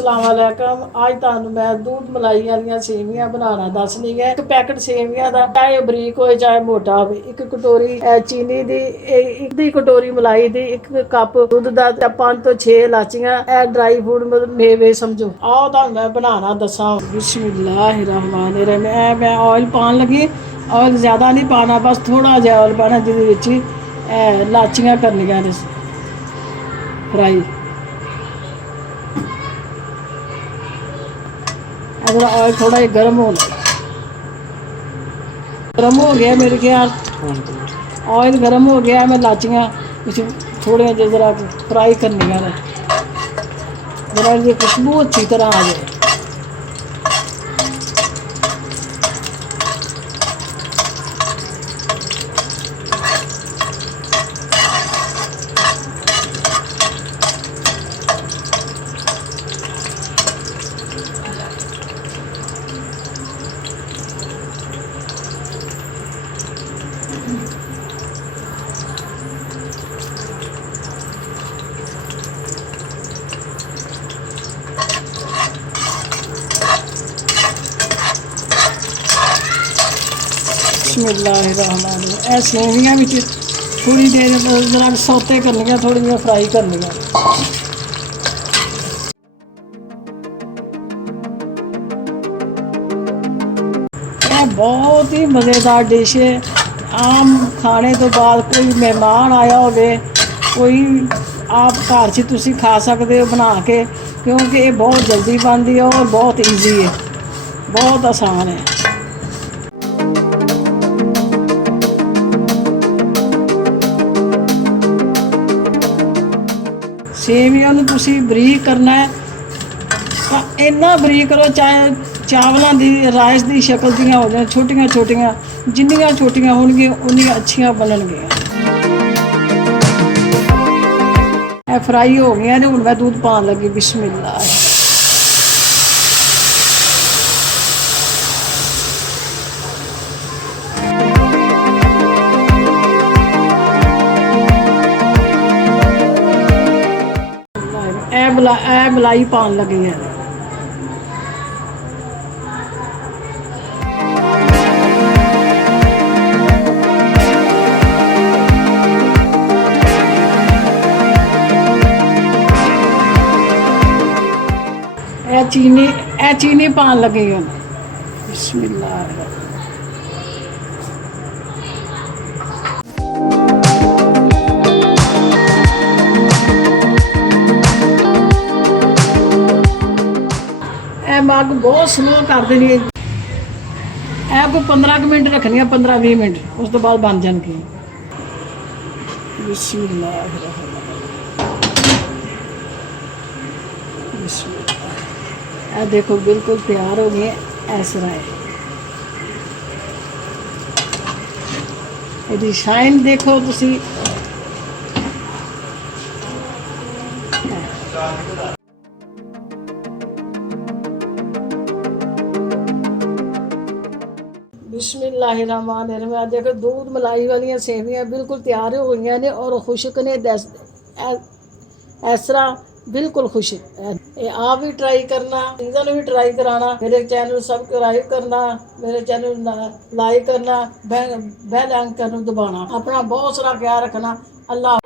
अस्सलाम वालेकुम। आज तुहानू मैं दूध मलाई वाली सेवियां बनाना दसनी है। एक पैकेट सेवियां का चाहे बरीक हो चाहे मोटा हो, एक कटोरी चीनी दी, एक दी कटोरी मलाई दी, एक कप दूध दा, 5 तो 6 इलाचियां, ड्राई फ्रूट मेवे समझो। आओ तुहानू मैं बनाना दसा। बिस्मिल्लाहिर्रहमानिर्रहीम। मैं ऑयल पान लगी। ऑयल ज्यादा नहीं पाना, बस थोड़ा जिहा ऑयल पाना जिहदे विच इलाचियां करनियां ने फ्राई। अगर ऑयल थोड़ा गर्म हो गया मेरे ख्याल ऑयल गर्म हो गया। मैं लाचियाँ थोड़े जरा फ्राई करनी है, जरा ये खुशबू अच्छी तरह आ जाए। बिस्मिल्लाहिर्रहमानिर्रहीम। सेवियां में थोड़ी देर जरा सौते करनियां, थोड़ी जी फ्राई करनियां। बहुत ही मज़ेदार डिश है। आम खाने तो बाद कोई मेहमान आया होवे, कोई आप घर च तुसी खा सकते हो बना के, क्योंकि ये बहुत जल्दी बनती है और बहुत ईजी है, बहुत आसान है। सेवियां नूं तुसी बरीक करना है, इन्ना बरीक करो चाहे चावलों की राइस की शक्ल दियां हो जाए, छोटियां छोटियां, जिन्नियां छोटियां होणगियां उन्नियां अच्छियां बनणगियां। फ्राई हो गई ने, हुण मैं दूध पान लगी। बिस्मिल्लाह। मलाई पान लगी है। चीनी पान लगी है। बिस्मिल्लाह। अग बहुत स्लो कर देनी है, कोई 15 मिनट रखनी है, 15-20 मिनट, उस तो बाद बन जाएगी। बिस्मिल्लाह। देखो बिल्कुल तैयार हो गए। इस तरह है शाइन, देखो तुसी। बिस्मिल्लाहिर्रहमानिर्रहीम। देखो दूध मलाई वाली सेवियां बिल्कुल तैयार हो गई ने और खुशक ने। इस तरह बिल्कुल खुश है। आप भी ट्राई करना, सीजन भी ट्राई कराना। मेरे चैनल सब्सक्राइब करना, मेरे चैनल लाइक करना, बेल आइकन दबाना। अपना बहुत सारा ख्याल रखना। अल्लाह।